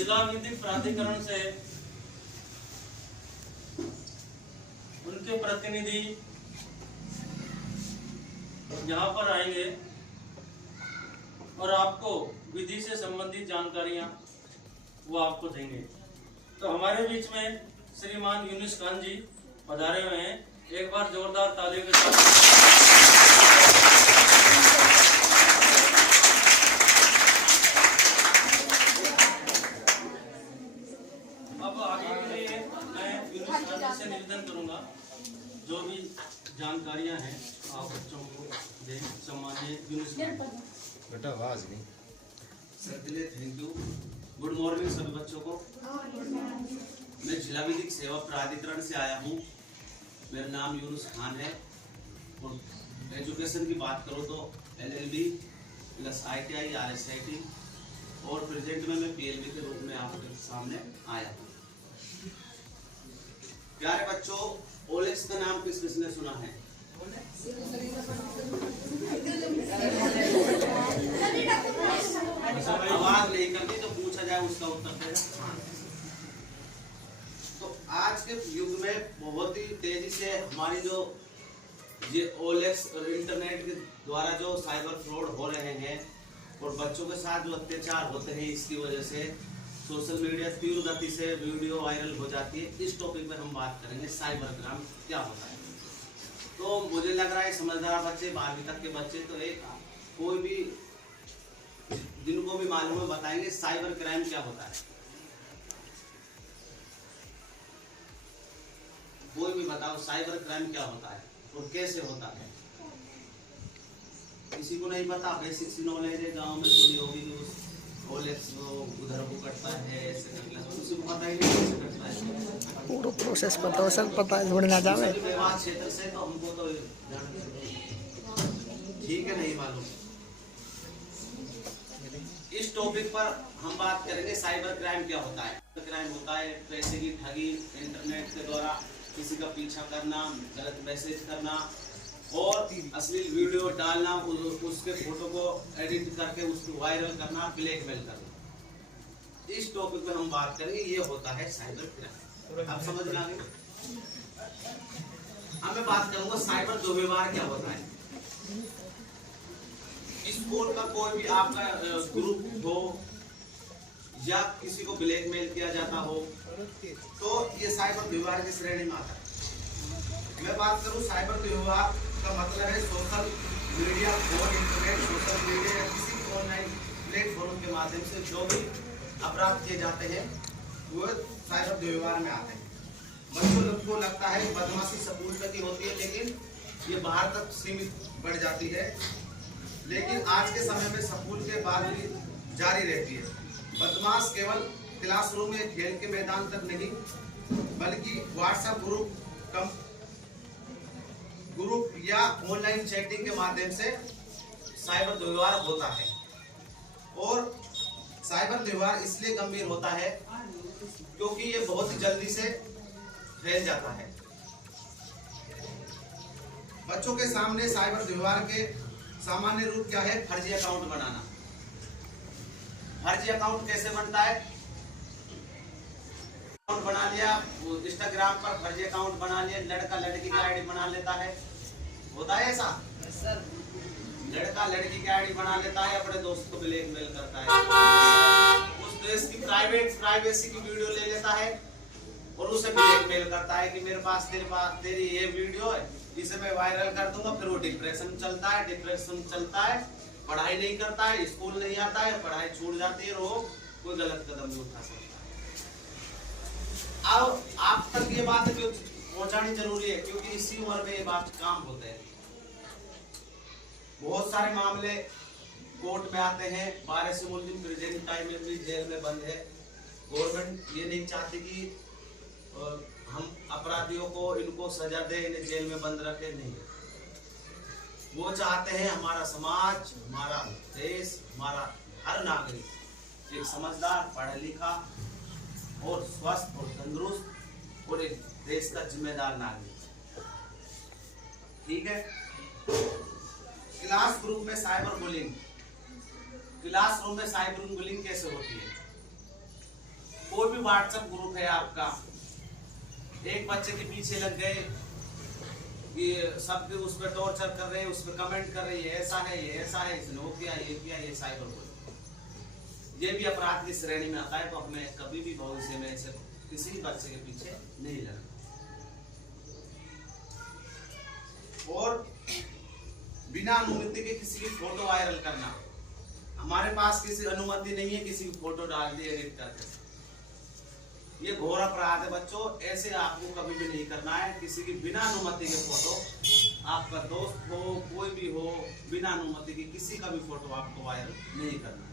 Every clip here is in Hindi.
जिला विधिक प्राधिकरण से उनके प्रतिनिधि यहाँ पर आएंगे और आपको विधि से संबंधित जानकारियां वो आपको देंगे। तो हमारे बीच में श्रीमान यूनुस खान जी पधारे हुए हैं। एक बार जोरदार तालियों के साथ अब आगे के लिए मैं यूनुस खान जी से निवेदन करूंगा जो भी जानकारियां हैं आप बच्चों को दें। सम्माननीय यूनुस खान। बेटा आवाज नहीं। सर के लिए थैंक यू। गुड मॉर्निंग सभी बच्चों को। मैं जिला विधिक सेवा प्राधिकरण से आया हूँ। मेरा नाम यूनुस खान है और एजुकेशन की बात करो तो LLB प्लस ITI RSIT और प्रेजेंट में मैं PLB के रूप में आपके सामने आया हूँ। प्यारे बच्चों, OLX का नाम किस किसने सुना है? आवाज नहीं करती तो पूछा जाए उसका उत्तर देना। तो आज के युग में बहुत ही तेजी से हमारी जो ये OLX और इंटरनेट के द्वारा जो साइबर फ्रॉड हो रहे हैं और बच्चों के साथ जो अत्याचार होते हैं, इसकी वजह से सोशल मीडिया तीव्र गति से वीडियो वायरल हो जाती है। इस टॉपिक पर हम बात करेंगे साइबर क्राइम क्या होता है। तो मुझे लग रहा है समझदार बच्चे, 12वीं तक के बच्चे तो एक कोई भी जिनको भी मालूम है बताएंगे साइबर क्राइम क्या होता है। कोई भी बताओ साइबर क्राइम क्या होता है और कैसे होता है। किसी को नहीं पता, बेसिक सी नॉलेज है, गांव में सुनी होगी कि उस OLX उधर को कटता है, ऐसे करता है, किसी को पता ही नहीं कैसे कटता है। पूरा प्रोसेस पता है, सब पता है, छोड़ ना जावे। विवाद क्षेत्र से तो हमको तो ठीक है नहीं मालूम। इस टॉपिक पर हम बात करेंगे साइबर क्राइम क्या होता है। क्राइम होता है पैसे की ठगी, इंटरनेट के द्वारा किसी का पीछा करना, गलत मैसेज करना और अश्लील वीडियो डालना, उसके फोटो को एडिट करके उसको वायरल करना, ब्लैकमेल करना। इस टॉपिक पे हम बात करेंगे, ये होता है साइबर क्राइम। आप समझ लेंगे। अब मैं बात करूंगा साइबर दुर्व्यवहार क्या होता है। स्कूल का कोई भी आपका ग्रुप हो या किसी को ब्लैकमेल किया जाता हो तो ये साइबर दुर्व्यवहार की श्रेणी में आता है। मैं बात करूं साइबर दुर्व्यवहार का मतलब है social media, phone, internet, social media या किसी ऑनलाइन प्लेटफॉर्म के माध्यम से जो भी अपराध किए जाते हैं वो साइबर दुर्व्यवहार में आते हैं। बच्चों को लगता है बदमाशी स्कूल तक ही होती है, लेकिन ये बाहर तक सीमित बढ़ जाती है। लेकिन आज के समय में स्कूल के बाद भी जारी रहती है। बदमाश केवल क्लासरूम में खेल के मैदान तक नहीं बल्कि व्हाट्सएप ग्रुप या ऑनलाइन चैटिंग के माध्यम से साइबर दुर्व्यवहार होता है। और साइबर दुर्व्यवहार इसलिए गंभीर होता है क्योंकि ये बहुत ही जल्दी से फैल जाता है। बच्चों के सामने साइबर दुर्व्यवहार के सामान्य रूप क्या है? फर्जी अकाउंट बनाना। फर्जी अकाउंट कैसे बनता है? अकाउंट बना लिया, इंस्टाग्राम पर फर्जी अकाउंट बना लिया, लड़का लड़की की आईडी बना लेता है। होता है ऐसा? सर, लड़का लड़की की आईडी बना लेता है, अपने दोस्त को ब्लैकमेल करता है, उस देश की प्राइवेसी की वीडियो ले लेता है और उसे ब्लैकमेल करता है कि मेरे पास तेरी ये वीडियो है, इसे मैं वायरल कर दूंगा। फिर वो डिप्रेशन चलता है, पढ़ाई नहीं करता है, स्कूल नहीं आता है, पढ़ाई छूट जाती है, वो कोई गलत कदम नहीं उठा सकता। अब आप तक ये बात क्यों पहुंचानी जरूरी है? क्योंकि इसी उम्र में ये बात काम होते हैं। बहुत सारे मामले कोर्ट में आते हैं। 12 से मुलजिम प्रेजेंट टाइम में भी जेल में बंद है। गवर्नमेंट ये नहीं चाहती कि हम अपराधियों को इनको सजा दे, इन्हें जेल में बंद रखे, नहीं। वो चाहते हैं हमारा समाज, हमारा देश, हमारा हर नागरिक एक समझदार, पढ़ा लिखा और स्वस्थ और तंदुरुस्त और एक देश का जिम्मेदार नागरिक। ठीक है। क्लासरूम में साइबर बुलिंग, क्लासरूम में साइबर बुलिंग कैसे होती है? कोई भी व्हाट्सएप ग्रुप है आपका, एक बच्चे के पीछे लग गए, ये सब उस पर टॉर्चर कर रहे हैं, उस पर कमेंट कर रहे हैं, ऐसा है, ये ऐसा है, इसने वो किया, ये साइबर बुलिंग, ये भी अपराध की श्रेणी में आता है। तो हमें कभी भी भविष्य में ऐसे किसी भी बच्चे के पीछे नहीं लगना। और बिना अनुमति के किसी की फोटो वायरल करना, हमारे पास किसी अनुमति नहीं है, किसी की फोटो डाल दी एडिट करके, ये घोर अपराध है बच्चों। ऐसे आपको कभी भी नहीं करना है। किसी की बिना अनुमति के फोटो, आपका दोस्त हो, कोई भी हो, बिना अनुमति के किसी का भी फोटो आपको वायरल नहीं करना है।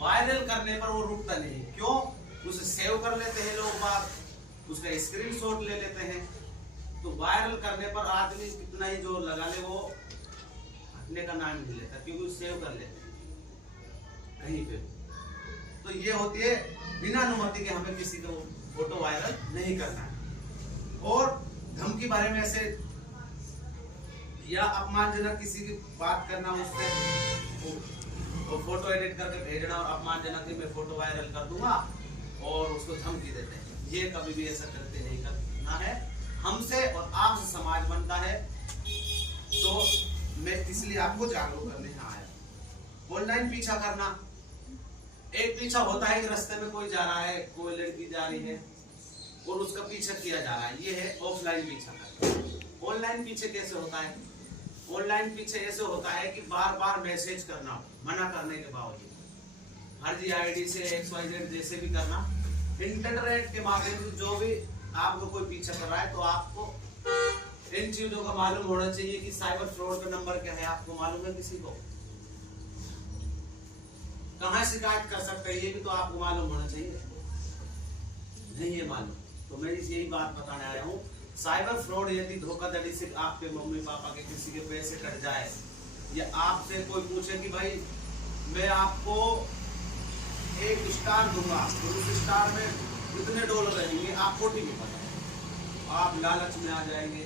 वायरल करने पर वो रुकता नहीं, क्यों? उसे सेव कर लेते हैं लोग बात, उसका स्क्रीनशॉट ले लेते हैं। तो वायरल करने पर आदमी कितना ही जोर लगा ले, वो हटने का नाम नहीं लेता, क्योंकि सेव कर लेते हैं कहीं पे। तो ये होती है बिना अनुमति के हमें किसी को फोटो वायरल नहीं करना है। और धमकी बारे में ऐसे या अपमानजनक किसी की बात करना, उससे तो फोटो एडिट करके भेजना और अपमानजनक की मैं फोटो वायरल कर दूंगा और उसको धमकी देते हैं, ये कभी भी ऐसा करते नहीं करना है। हमसे और आपसे समाज बनता है, तो मैं इसलिए आपको जागरूक करने आया। ऑनलाइन पीछा करना, एक पीछा होता है कि रास्ते में कोई जा रहा है, कोई लड़की जा रही है और उसका पीछा किया जा रहा है, ये है ऑफलाइन पीछा करना। ऑनलाइन पीछे कैसे होता है? ऑनलाइन पीछे ऐसे होता है कि बार बार मैसेज करना, मना करने के बावजूद, फर्जी आईडी से XYZ जैसे भी करना, इंटरनेट के माध्यम से जो भी आपको कोई पीछा कर रहा है, तो आपको इन चीजों का मालूम होना चाहिए कि साइबर फ्रॉड का नंबर क्या है। आपको मालूम है? किसी को कहाँ शिकायत कर सकते हैं, ये भी तो आपको मालूम होना चाहिए। नहीं है मालूम, तो मैं यही बात बताने आया हूँ। साइबर फ्रॉड यदि धोखाधड़ी से आपके मम्मी पापा के किसी के पैसे कट जाए, या आपसे कोई पूछे कि भाई मैं आपको एक स्टार दूंगा, तो उस स्टार में कितने डॉलर रहेंगे, आप OTP बताओ, आप लालच में आ जाएंगे,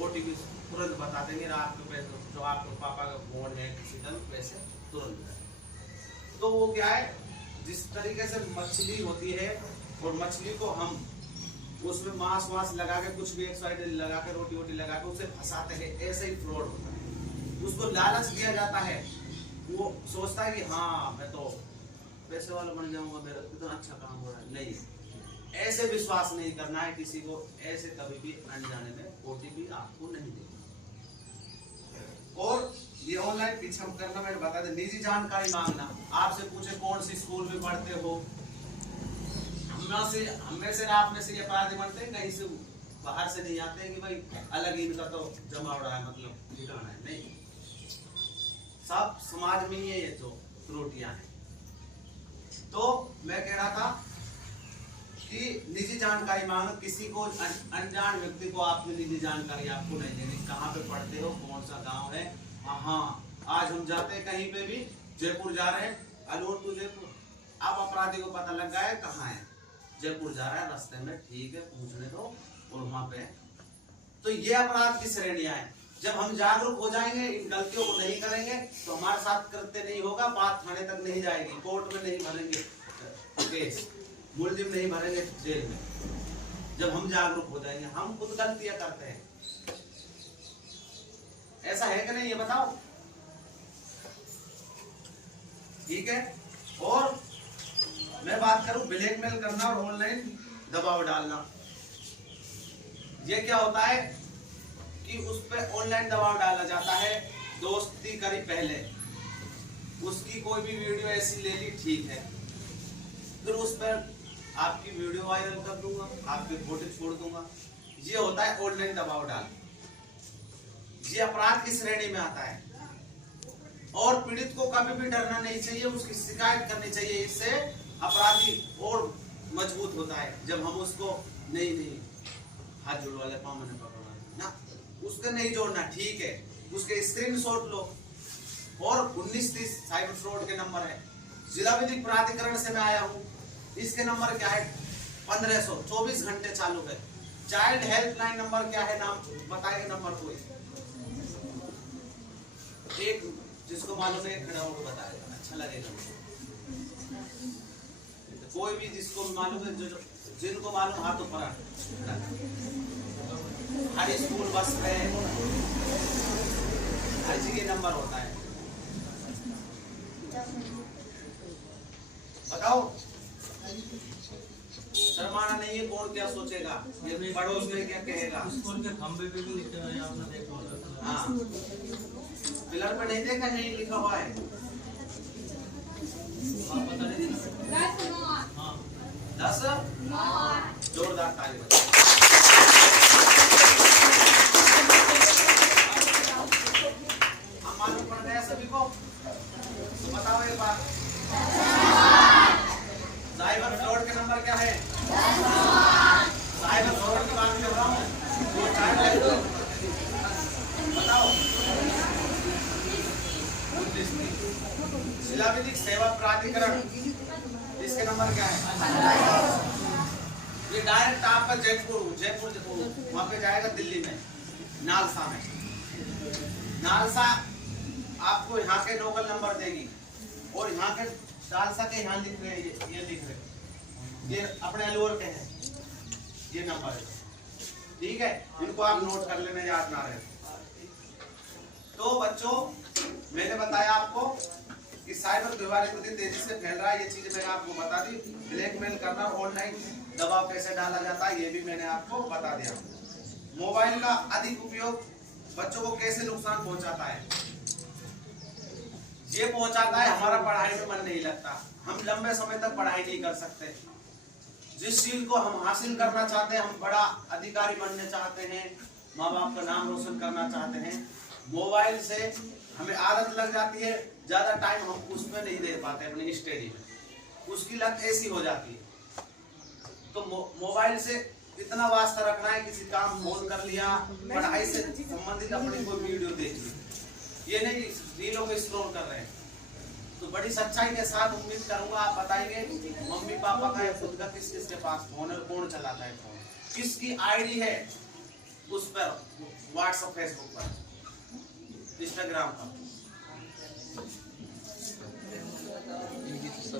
OTP तुरंत बता देंगे, आपके पैसे जो आपके पापा का फोन है किसी का पैसे तुरंत। तो वो क्या है, जिस तरीके से मछली होती है और मछली को हम उसमें मांस वास लगा के, कुछ भी XYZ लगा के, रोटी वोटी लगा के उसे फंसाते हैं, ऐसे ही फ्रॉड होता है। उसको लालच दिया जाता है, वो सोचता है कि हाँ मैं तो पैसे वाला बन जाऊंगा, मेरा कितना अच्छा काम हो रहा है। नहीं, ऐसे विश्वास नहीं करना है किसी को, ऐसे कभी भी अनजाने में OTP आपको नहीं देना। और ये ऑनलाइन पीछा करना मैंने बता दिया। निजी जानकारी मांगना, आपसे पूछे कौन सी स्कूल में पढ़ते हो, हमें से आप में से ये अपराधी बनते हैं, कहीं से बाहर से नहीं आते हैं कि भाई अलग ही इनका तो जमा रहा है, मतलब ठिकाना है, नहीं, सब समाज में ही ये जो त्रुटियां हैं। तो मैं कह रहा था कि निजी जानकारी मांगना, किसी को अनजान व्यक्ति को आपकी निजी जानकारी आपको नहीं देनी, कहाँ पे पढ़ते हो, कौन सा गांव है। हाँ, आज हम जाते हैं कहीं पे भी, जयपुर जा रहे हैं, अलूर टू जयपुर, अब अपराधी को पता लग गया है कहाँ है, जयपुर जा रहा है, रास्ते में, ठीक है पूछने दो और वहां पे। तो ये अपराध की श्रेणियां हैं। जब हम जागरूक हो जाएंगे, इन गलतियों को नहीं करेंगे, तो हमारे साथ कृत्य नहीं होगा, बात थाने तक नहीं जाएगी, कोर्ट में नहीं भरेंगे केस, मुलजिम नहीं भरेंगे जेल में। जब हम जागरूक हो जाएंगे, हम खुद गलतियां करते हैं, ऐसा है कि नहीं, ये बताओ, ठीक है। और मैं बात करूं ब्लैकमेल करना और ऑनलाइन दबाव डालना, ये क्या होता है कि उस पर ऑनलाइन दबाव डाला जाता है, दोस्ती करी पहले, उसकी कोई भी वीडियो ऐसी ले ली, ठीक है, फिर उस पर आपकी वीडियो वायरल कर दूंगा, आपके फोटो छोड़ दूंगा, ये होता है ऑनलाइन दबाव डाल। ये अपराध की श्रेणी में आता है। और पीड़ित को कभी भी डरना नहीं चाहिए, उसकी शिकायत करनी चाहिए, इससे अपराधी और मजबूत होता है। जब हम उसको नहीं हाथ जुड़वा ले, पाँव मैंने पकड़ना ना, उसके नहीं जोड़ना, ठीक है, उसके स्क्रीनशॉट लो। और 1930 साइबर फ्रॉड के नंबर है, जिला विधिक प्राधिकरण से मैं आया हूँ, इसके नंबर क्या है 1500, 24 घंटे चालू है। चाइल्ड हेल्पलाइन नंबर क्या है, नाम बताएंगे नंबर कोई, एक जिसको मालूम है खड़ा होकर बताएगा, अच्छा लगेगा। कोई कोई भी जिसको मालूम है, जिनको मालूम हाथ ऊपर। हर स्कूल बस पे हर जगह नंबर होता है। बताओ, शर्माना नहीं है। कौन क्या सोचेगा, ये पड़ोस में क्या कहेगा। स्कूल के खंबे पे भी लिखे हुए हैं, आपने देखा होगा। हाँ, पिलर पे नहीं देखा, नहीं लिखा हुआ है। आप बता रहे थे। हाँ 10 जोरदार ताली बजाओ। हम मालूम पड़ गया सभी को, तो बताओ एक बार, साइबर फ्रॉड के नंबर क्या है? साइबर फ्रॉड की बात कर रहा हूँ, वो टाइम लगेगा। बताओ, जिला विधिक सेवा प्राधिकरण, इसके नंबर क्या है? ये डायरेक्ट आपका जयपुर वहां पे जाएगा, दिल्ली में नालसा में। नालसा आपको यहाँ के लोकल नंबर देगी, और यहाँ के नालसा के यहाँ लिख रहे हैं, ये लिख रहे, ये अपने अलवर के हैं, ये नंबर है। ठीक है, इनको आप नोट कर लेना, याद ना रहे। तो बच्चों, मैंने बताया आपको कि साइबर बुराई प्रति तेजी से फैल रहा है, ये चीज मैंने आपको बता दी। ब्लैकमेल करना, ऑनलाइन दबाव कैसे डाला जाता है, ये भी मैंने आपको बता दिया। मोबाइल का अधिक उपयोग बच्चों को कैसे नुकसान पहुंचाता है? ये पहुंचाता है, हमारा पढ़ाई में मन नहीं लगता, हम लंबे समय तक पढ़ाई नहीं कर सकते। जिस चीज को हम हासिल करना चाहते हैं, हम बड़ा अधिकारी बनने चाहते हैं, माँ बाप का नाम रोशन करना चाहते हैं, मोबाइल से हमें आदत लग जाती है, ज्यादा टाइम हम उसमें नहीं दे पाते अपनी स्टडी में, उसकी लत ऐसी हो जाती है। तो मोबाइल से इतना वास्ता रखना है, किसी काम फोन कर लिया, पढ़ाई से संबंधित अपनी कोई वीडियो देख ली, ये नहीं रीलों को स्क्रॉल कर रहे हैं। तो बड़ी सच्चाई के साथ उम्मीद करूंगा आप बताएंगे मम्मी पापा का या खुद का किस किस के पास फोन है, कौन चलाता है फोन, किसकी आईडी है उस पर, व्हाट्सएप, फेसबुक पर, इंस्टाग्राम पर।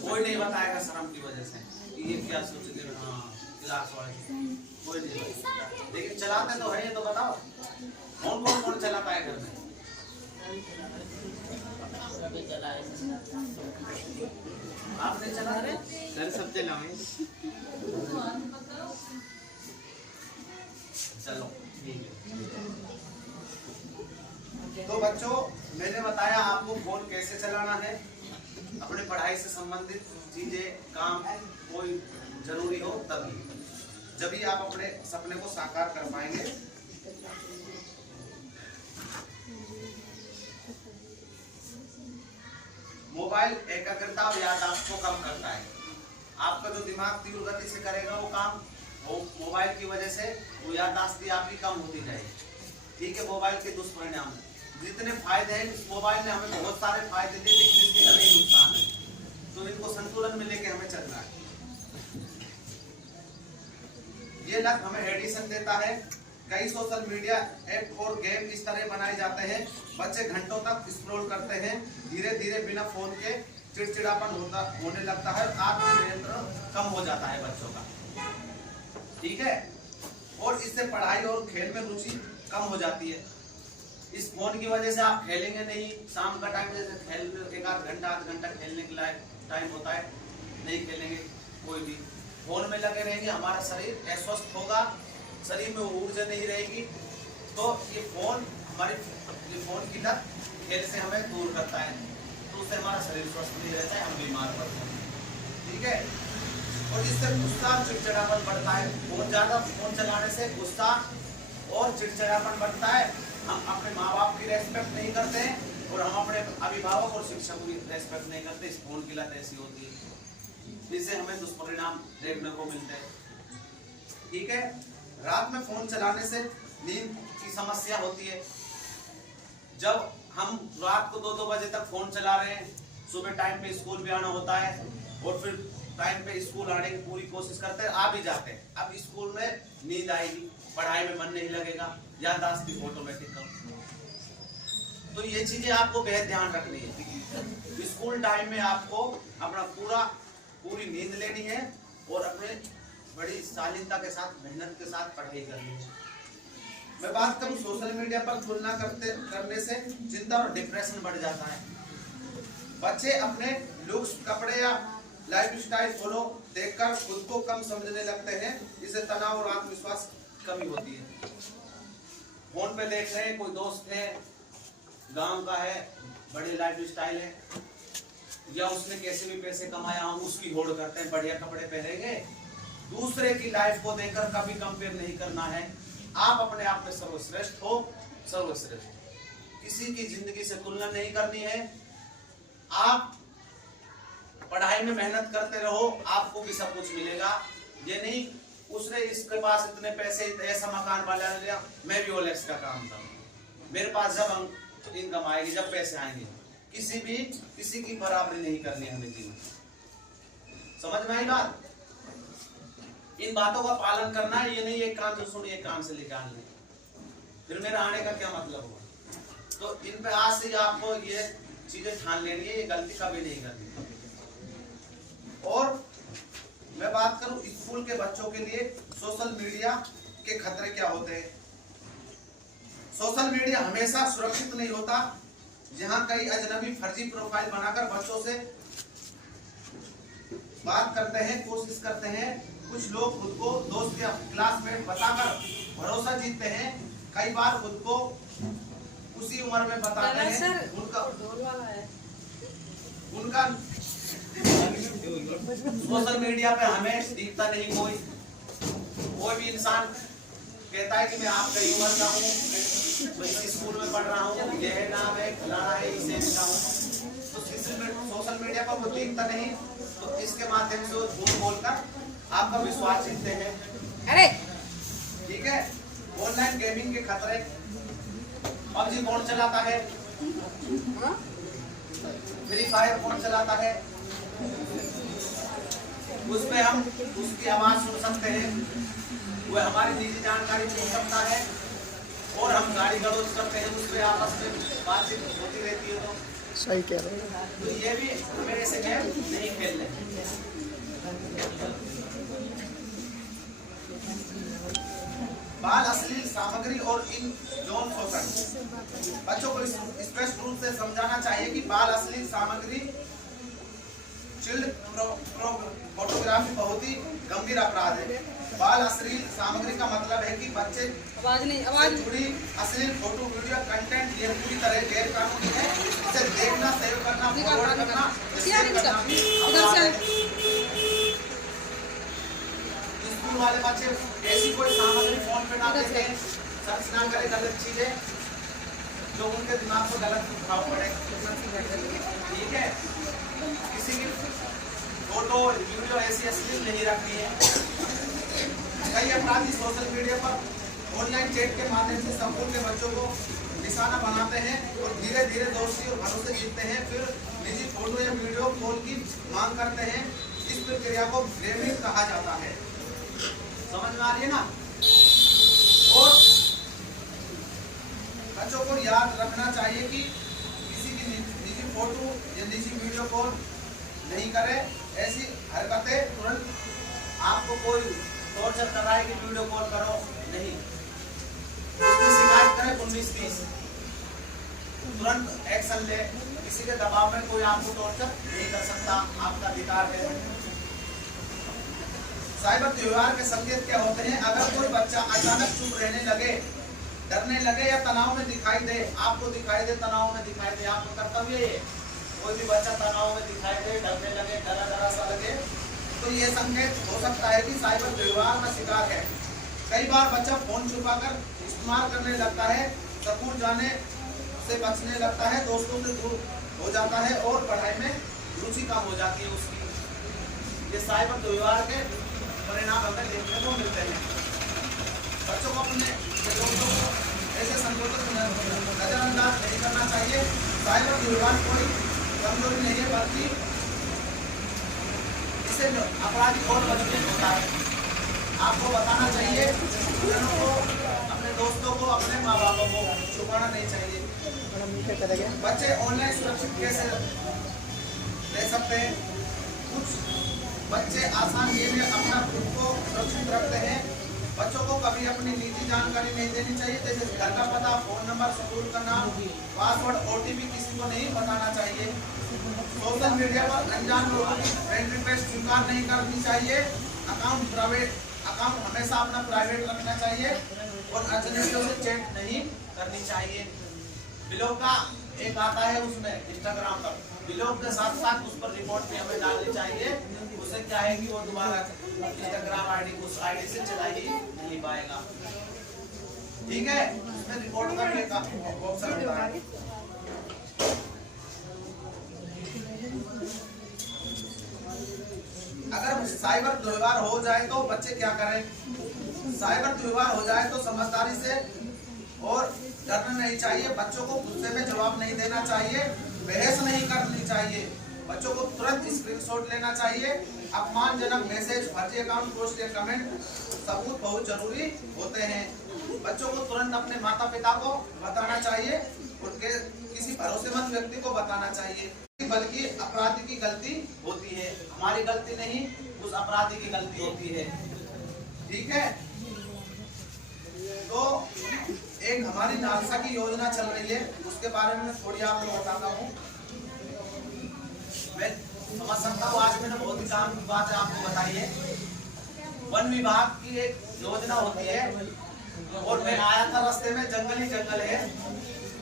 कोई नहीं बताएगा शर्म की वजह से कि ये क्या सोचते हैं। हाँ, क्लास वाले कोई नहीं बताएगा, लेकिन चलाते तो है, ये तो बताओ कौन चलाता है घर में? आपने चला रहे घर, सब चलाए। चलो तो बच्चों, मैंने बताया आपको फोन कैसे चलाना है। अपने पढ़ाई से संबंधित चीजें, काम कोई जरूरी हो जब आप अपने सपने को साकार कर पाएंगे। मोबाइल एकाग्रता और याददाश्त को कम करता है। आपका जो दिमाग तीव्र गति से करेगा वो काम, वो मोबाइल की वजह से वो याददाश्त आपकी कम होती जाएगी। ठीक है, मोबाइल के दुष्परिणाम, जितने फायदे हैं, इस मोबाइल ने हमें बहुत सारे फायदे दिए, लेकिन इसके कई नुकसान है, तो इनको संतुलन में लेके हमें चलना है। ये लत हमें एडिक्शन देता है। कई सोशल मीडिया ऐप और गेम इस तरह बनाए जाते हैं, बच्चे घंटों तक स्क्रॉल करते हैं, धीरे धीरे बिना फोन के चिड़चिड़ापन होने लगता है, आत्मनियंत्रण कम हो जाता है बच्चों का। ठीक है, और इससे पढ़ाई और खेल में रुचि कम हो जाती है। इस फोन की वजह से आप खेलेंगे नहीं, शाम का टाइम जैसे खेल में एक आध घंटा खेलने के लिए टाइम होता है, नहीं खेलेंगे, कोई भी फोन में लगे रहेंगे, हमारा शरीर अस्वस्थ होगा, शरीर में ऊर्जा नहीं रहेगी। तो ये फोन की लत खेल से हमें दूर करता है, तो उससे हमारा शरीर स्वस्थ नहीं रहता है, हम बीमार पड़ते हैं। ठीक है, और इससे गुस्सा चिड़चिड़ापन बढ़ता है। बहुत ज्यादा फोन चलाने से गुस्सा और चिड़चिड़ापन बढ़ता है। हम अपने माँ बाप की रेस्पेक्ट नहीं करते हैं, और हम अपने अभिभावक और शिक्षक की रेस्पेक्ट नहीं करते। इस फोन की लत ऐसी होती है, जिससे हमें दुष्परिणाम देखने को मिलते हैं। ठीक है, रात में फोन चलाने से नींद की समस्या होती है। जब हम रात को 2-2 बजे तक फोन चला रहे हैं, सुबह टाइम पे स्कूल भी आना होता है, और फिर टाइम पे स्कूल आने की पूरी कोशिश करते हैं, आ भी जाते हैं। अब स्कूल में नींद आएगी, पढ़ाई में मन नहीं लगेगा, याददाश्त भी ऑटोमेटिक कम। तो ये चीजें आपको बेहद ध्यान रखनी है। स्कूल टाइम में आपको अपना पूरी नींद लेनी है, और अपने बड़ी शालीनता के साथ, मेहनत के साथ पढ़ाई करनी है। मैं बात करूं सोशल मीडिया पर तुलना करने से चिंता और डिप्रेशन बढ़ जाता है। बच्चे अपने लुक्स, कपड़े या लाइफस्टाइल फॉलो देखकर खुद को कम समझने लगते हैं। इससे तनाव और आत्मविश्वास कमी होती है। फोन पे देख रहे हैं कोई दोस्त है, गांव का है, बड़े लाइफस्टाइल है, या उसने कैसे भी पैसे कमाया, हम उसकी होड़ करते हैं, बढ़िया कपड़े पहनेंगे। दूसरे की लाइफ को देखकर कभी कंपेयर नहीं करना है। आप अपने आप में सर्वश्रेष्ठ हो, सर्वश्रेष्ठ। किसी की जिंदगी से तुलना नहीं करनी है। आप पढ़ाई में मेहनत करते रहो, आपको भी सब कुछ मिलेगा। ये नहीं उसने इसके पास इतने पैसे, ऐसा मकान वाला लिया, मैं भी ओलेक्स का काम करूं। मेरे पास जब इनकम आएगी, जब पैसे आएंगे, किसी की बराबरी नहीं करनी हमें जीवन। समझ में आई बात? इन बातों का पालन करना है। ये नहीं एक कान से सुनिए, एक कान से निकाल ले, फिर मेरा आने का क्या मतलब हुआ। तो इन पे आज से आपको ये चीजें ठान लेनी है, ये गलती कभी नहीं करनी। और मैं बात करूं स्कूल के बच्चों के लिए सोशल मीडिया के खतरे क्या होते हैं। सोशल मीडिया हमेशा सुरक्षित नहीं होता। जहां कई अजनबी फर्जी प्रोफाइल बनाकर बच्चों से बात करते हैं, कोशिश करते हैं। कुछ लोग खुद को दोस्त या क्लासमेट बताकर भरोसा जीतते हैं। कई बार खुद को उसी उम्र में बताते हैं। उनका सोशल मीडिया पे हमें दिखता नहीं। कोई भी इंसान कहता है कि मैं आपका उम्र का हूँ, मैं इस स्कूल में पढ़ रहा हूँ, ये है नाम है, फलाना है, इसे का हूँ। तो सोशल मीडिया पर वो दिखता नहीं, तो इसके माध्यम से वो झूठ बोलकर आपका विश्वास जीतते हैं। अरे ठीक है। ऑनलाइन गेमिंग के खतरे। पबजी कौन चलाता है? फ्री फायर कौन चलाता है? उसमें हम उसकी आवाज सुन सकते हैं, वो हमारी निजी जानकारी छीन सकता है, और हम गाड़ी गलौज करते हैं, उसमें आपस में बातचीत होती रहती है। तो सही कह रहे हैं। तो ये भी हमें ऐसे गेम नहीं खेलने। बाल अश्लील सामग्री और इन जोन शोषण। बच्चों को स्पष्ट रूप से समझाना चाहिए कि बाल अश्लील सामग्री, चिल्ड फोटोग्राफी बहुत ही गंभीर अपराध है। बाल अश्लील सामग्री का मतलब है कि बच्चे से जुड़ी अश्लील फोटो, वीडियो, कंटेंट ये पूरी तरह गैर कानूनी है। इसे देखना, सेव करना, फॉरवर्ड करना, शेयर करना अपराध है। स्कूल वाले बच्चे ऐसी कोई सामग्री फोन पे ना देखें, सर्च ना करें गलत चीजें जो उनके दिमाग पर गलत प्रभाव पड़े। ठीक है। किसी की फोटो, वीडियो ऐसी अश्लील नहीं रखनी है। कई अपराधी सोशल मीडिया पर ऑनलाइन चैट के माध्यम से स्कूल के बच्चों को निशाना बनाते हैं और धीरे धीरे दोस्ती और भरोसे जीतते हैं। फिर निजी फोटो या वीडियो कॉल की मांग करते हैं। इस प्रक्रिया को ग्रेमिंग कहा जाता है। समझ में आ रही है ना? और बच्चों को याद रखना चाहिए कि किसी की निजी फोटो या निजी वीडियो कॉल नहीं करे। ऐसी हरकतें तुरंत आपको कोई टॉर्चर कर रहा है कि वीडियो कॉल करो, नहीं, उसकी शिकायत करें 1930, तुरंत एक्शन ले। किसी के दबाव में कोई आपको टॉर्चर नहीं कर सकता, आपका अधिकार है। साइबर दुर्व्यवहार के संकेत क्या होते हैं? अगर कोई बच्चा अचानक चुप रहने लगे, डरने लगे या तनाव में दिखाई दे, आपको दिखाई दे, तनाव में दिखाई दे, आपका कर्तव्य है। कोई भी बच्चा तनाव में दिखाई दे, डरने लगे, डरा सा लगे, तो ये संकेत हो सकता है कि साइबर दुर्व्यवहार का शिकार है। कई बार बच्चा फोन छुपाकर इस्तेमाल करने लगता है, स्कूल जाने से बचने लगता है, दोस्तों से दूर हो जाता है और पढ़ाई में रुचि कम हो जाती है उसकी। ये साइबर दुर्व्यवहार के परिणाम हमें देखने को मिलते हैं। बच्चों को अपने दोस्तों को ऐसे संकोचों को नजरअंदाज नहीं करना चाहिए। साइबर दुर्व्यवहार कोई कमजोरी नहीं है, बल्कि इससे अपराधी और मजबूत होता है। आपको बताना चाहिए, को अपने दोस्तों को, अपने माँ बापों को छुपाना नहीं चाहिए। बच्चे ऑनलाइन सुरक्षित कैसे रह सकते हैं? कुछ बच्चे आसान वे में अपना खुद को सुरक्षित रखते हैं। बच्चों को कभी अपनी निजी जानकारी नहीं देनी चाहिए, जैसे घर का पता, फोन नंबर, स्कूल का नाम, पासवर्ड, OTP किसी को नहीं बताना चाहिए। सोशल मीडिया पर अनजान लोगों की फ्रेंड रिक्वेस्ट स्वीकार नहीं करनी चाहिए। अकाउंट हमेशा अपना प्राइवेट रखना चाहिए और अजनबियों से चैट नहीं करनी चाहिए। ब्लॉक का एक आता है उसमें इंस्टाग्राम पर, ब्लॉक के साथ साथ उस पर रिपोर्ट भी हमें डालनी चाहिए। उससे क्या है कि वो दोबारा इंस्टाग्राम आईडी उस आईडी से चला ही नहीं पाएगा। ठीक है, उसमें रिपोर्ट करने का ऑप्शन होता है। अगर साइबर दुर्व्यवहार हो जाए तो बच्चे क्या करें? साइबर दुर्व्यवहार हो जाए तो समझदारी से और डरना नहीं चाहिए। बच्चों को गुस्से में जवाब नहीं देना चाहिए, बहस नहीं करनी चाहिए। बच्चों को तुरंत स्क्रीनशॉट लेना चाहिए। अपमानजनक मैसेज, फर्जी अकाउंट, पोस्ट या कमेंट सबूत बहुत जरूरी होते हैं। बच्चों को तुरंत अपने माता पिता को बताना चाहिए, उनके किसी भरोसेमंद व्यक्ति को बताना चाहिए। बल्कि अपराधी की गलती होती है, हमारी गलती नहीं, उस अपराधी की गलती होती है। ठीक है, तो एक हमारी नालसा की योजना चल रही है, उसके बारे में थोड़ी आपको बताता हूँ। मैं समझ सकता हूँ आज मैंने बहुत ही काम की बात आपको बताई है। वन विभाग की एक योजना होती है और मैं आया था, रास्ते में जंगल ही जंगल है,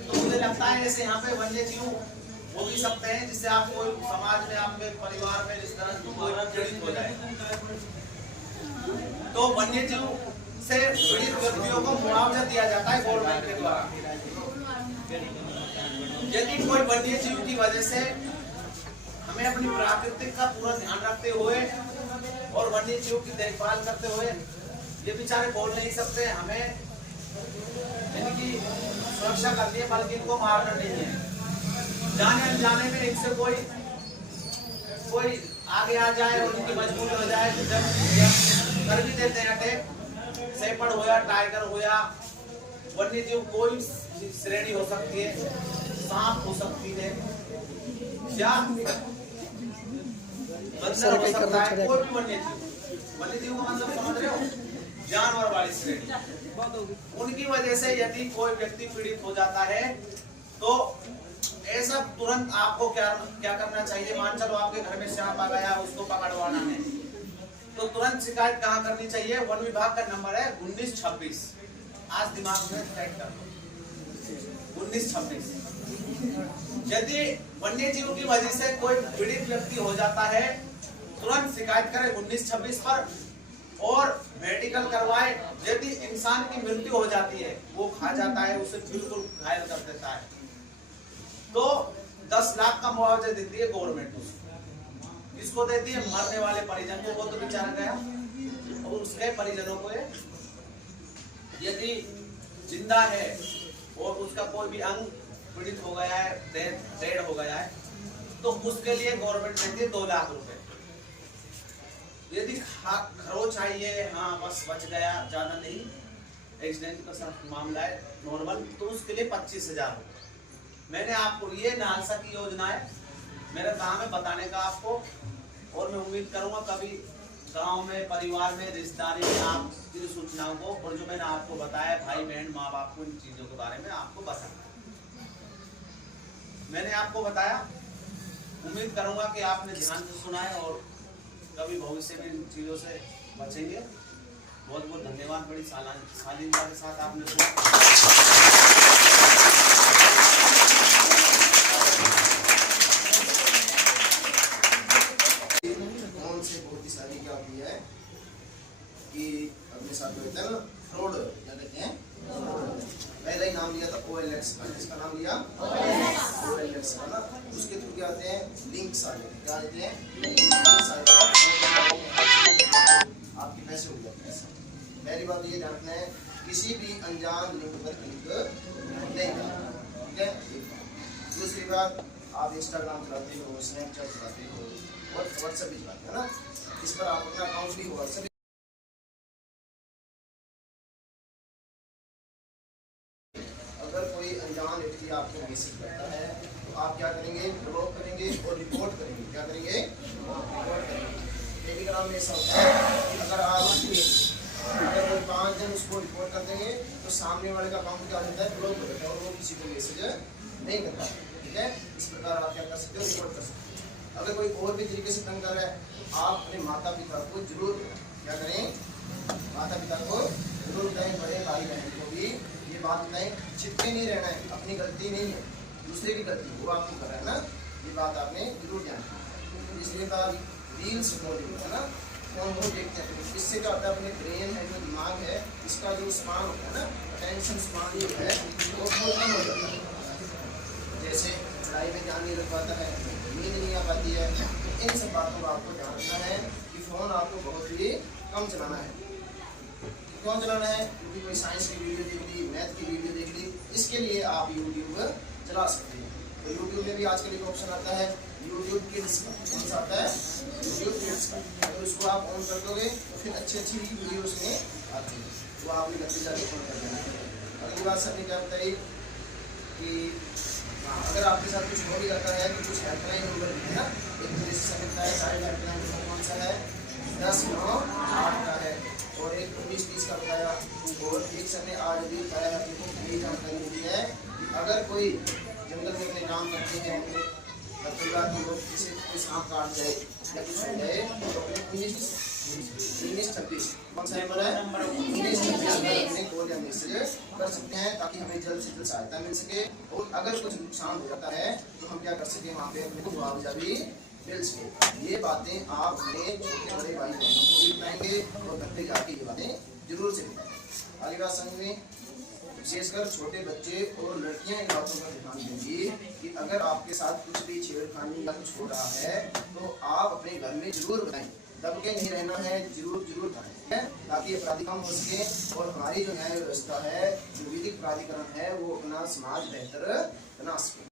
तो मुझे लगता है जैसे यहाँ पे वन्य जीव हो भी सकते हैं, जिससे आप कोई समाज में, आपके परिवार में इस तरह पीड़ित हो जाए। तो वन्य जीव से पीड़ित व्यक्तियों को मुआवजा दिया जाता है गवर्नमेंट के द्वारा। यदि कोई वन्य जीव की वजह से हमें अपनी प्राकृतिक का पूरा ध्यान रखते हुए और वन्य जीव की देखभाल करते हुए, ये बेचारे बोल नहीं सकते, हमें इनकी सुरक्षा करनी है, बल्कि इनको मारना नहीं है। जाने अनजाने में इनसे कोई आगे आ जाए और उनकी मजबूरी हो जाए तो जब कर भी देते हैं अटैक। सेपड़ होया, टाइगर होया, वन्य जीव कोई श्रेणी हो सकती है, सांप हो सकती है या बंदर हो सकता है, कोई भी वन्य जीव का मतलब समझ रहे हो, जानवर वाली श्रेणी। उनकी वजह से यदि कोई व्यक्ति पीड़ित हो जाता है तो ऐसा तुरंत आपको क्या करना चाहिए? मान चलो आपके घर में सांप आ गया, उसको पकड़वाना है, तो तुरंत शिकायत कहाँ करनी चाहिए? वन विभाग का नंबर है 1926। आज दिमाग में सेट कर लो, 1926। यदि वन्य जीव की वजह से कोई पीड़ित व्यक्ति हो जाता है, तुरंत शिकायत करें 1926 पर और मेडिकल करवाए। यदि इंसान की मृत्यु हो जाती है, वो खा जाता है, उसे बिल्कुल घायल कर देता है, तो 10 लाख का मुआवजा देती है गवर्नमेंट। किसको देती है? मरने वाले परिजन को, वो तो बेचारा गया, और उसके परिजनों को यदि जिंदा है और उसका कोई भी अंग पीड़ित हो गया है, डेड हो गया है, तो उसके लिए गवर्नमेंट देती है 2 लाख रुपए। यदि खरोच चाहिए, हाँ बस बच गया, ज्यादा नहीं, एक्सीडेंट का सब मामला है नॉर्मल, तो उसके लिए 25,000 रुपए। मैंने आपको ये नालसा की योजना है, मेरा काम है बताने का आपको, और मैं उम्मीद करूंगा कभी गांव में, परिवार में, रिश्तेदारी में आपकी सूचनाओं को, और जो मैंने आपको बताया भाई बहन माँ बाप को, इन चीजों के बारे में आपको बताना। मैंने आपको बताया, उम्मीद करूंगा कि आपने ध्यान से सुना है और कभी भविष्य में इन चीजों से बचेंगे। बहुत बहुत धन्यवाद, बड़ी शालीनता के साथ आपने कि अपने साथ में होता है ना फ्रॉड, क्या कहते हैं, पहला ही नाम लिया था OLX का, इसका नाम लिया OLX का ना, उसके थ्रू क्या आते हैं? लिंक्स आ जाते हैं। क्या आते हैं? लिंक्स आते हैं, आपके पैसे हो जाते हैं। पहली बात ये ध्यान रखना है, किसी भी अनजान लिंक पर क्लिक नहीं करना, ठीक है। दूसरी बात, आप इंस्टाग्राम चलाते हो, स्नैपचैट चलाते हो और व्हाट्सएप भी चलाते हो ना, इस पर आप अपना अकाउंट भी व्हाट्सएप, अगर कोई अनजान व्यक्ति आपको मैसेज करता है तो आप क्या करेंगे? ब्लॉक करेंगे और रिपोर्ट करेंगे। क्या करेंगे? रिपोर्ट करेंगे। काम में ऐसा होता है कि अगर कोई 5 जन उसको रिपोर्ट कर देंगे तो सामने वाले का अकाउंट क्या हो जाता है, ब्लॉक हो जाता है और वो किसी को मैसेज नहीं करता। ठीक है, इस प्रकार आप क्या कर सकते हो, रिपोर्ट कर सकते हो। अगर कोई और भी तरीके से तंग कर रहा है तो आप अपने माता पिता को जरूर क्या करें, माता पिता को जरूर बताएं, बड़े भाई बहन को भी ये बात बताएं। चिपके नहीं रहना है, अपनी गलती नहीं है, दूसरे की गलती, वो आपको कर रहा है ना, ये बात आपने जरूर ध्यान रखना। इसलिए बात रील्स है ना, फोन वो देखते हैं, तो इससे क्या होता है, अपने ब्रेन है, जो दिमाग है, इसका जो स्पान होता है ना, अटेंशन स्पान जो है वो कम हो जाता है। जैसे पढ़ाई में ध्यान नहीं रख पाता है, नींद नहीं आ पाती है, तो इन सब बातों को आपको ध्यान रखना है कि फ़ोन आपको बहुत ही कम चलाना है। क्यों चलाना है? क्योंकि कोई साइंस की वीडियो देख ली, मैथ की वीडियो देख ली, इसके लिए आप यूट्यूब चला सकते हैं। तो यूट्यूब में भी आजकल एक ऑप्शन आता है यूट्यूब किड्स का, कौन सा आता है, यूट्यूब किड्स का। अगर उसको आप ऑन कर दोगे तो फिर अच्छी वीडियो उसमें आती है, तो आपने गलती जाके फोन कर देना। अगली बात सर ने क्या बताई कि अगर आपके साथ कुछ हो भी जाता है तो कुछ हेल्पलाइन नंबर भी है ना, एक तो जैसे सर बताया चाइल्ड हेल्पलाइन नंबर कौन सा है, 1098 का है, और एक 1930 का बताया, और एक सर ने आज भी बताया यही जानकारी दी है कि अगर कोई जंगल में अपने काम करते हैं, अपने परिवार के लोग किसी कोई सांप काट जाए या कुछ हो जाए तो अपने 1926 कौन सा नंबर है, 1926 में कॉल या मैसेज कर सकते हैं, ताकि हमें जल्द से जल्द सहायता मिल सके। और अगर कुछ नुकसान हो जाता है तो हम क्या कर सके, वहाँ पे अपने को मुआवजा भी मिल सके। ये बातें आप अपने छोटे बड़े भाई बहनों को भी बताएंगे और घर पे जाके ये बातें जरूर से बताएंगे। आगे बात समझ में, विशेषकर छोटे बच्चे और लड़कियां इन बातों पर ध्यान देंगी कि अगर आपके साथ कुछ भी छेड़खानी या कुछ हो रहा है तो आप अपने घर में जरूर बताएं, दब के नहीं रहना है, जरूर बताएं, ताकि अपराधी कम हो सके और हमारी जो न्याय व्यवस्था है, जो विधिक प्राधिकरण है, वो अपना समाज बेहतर बना सके।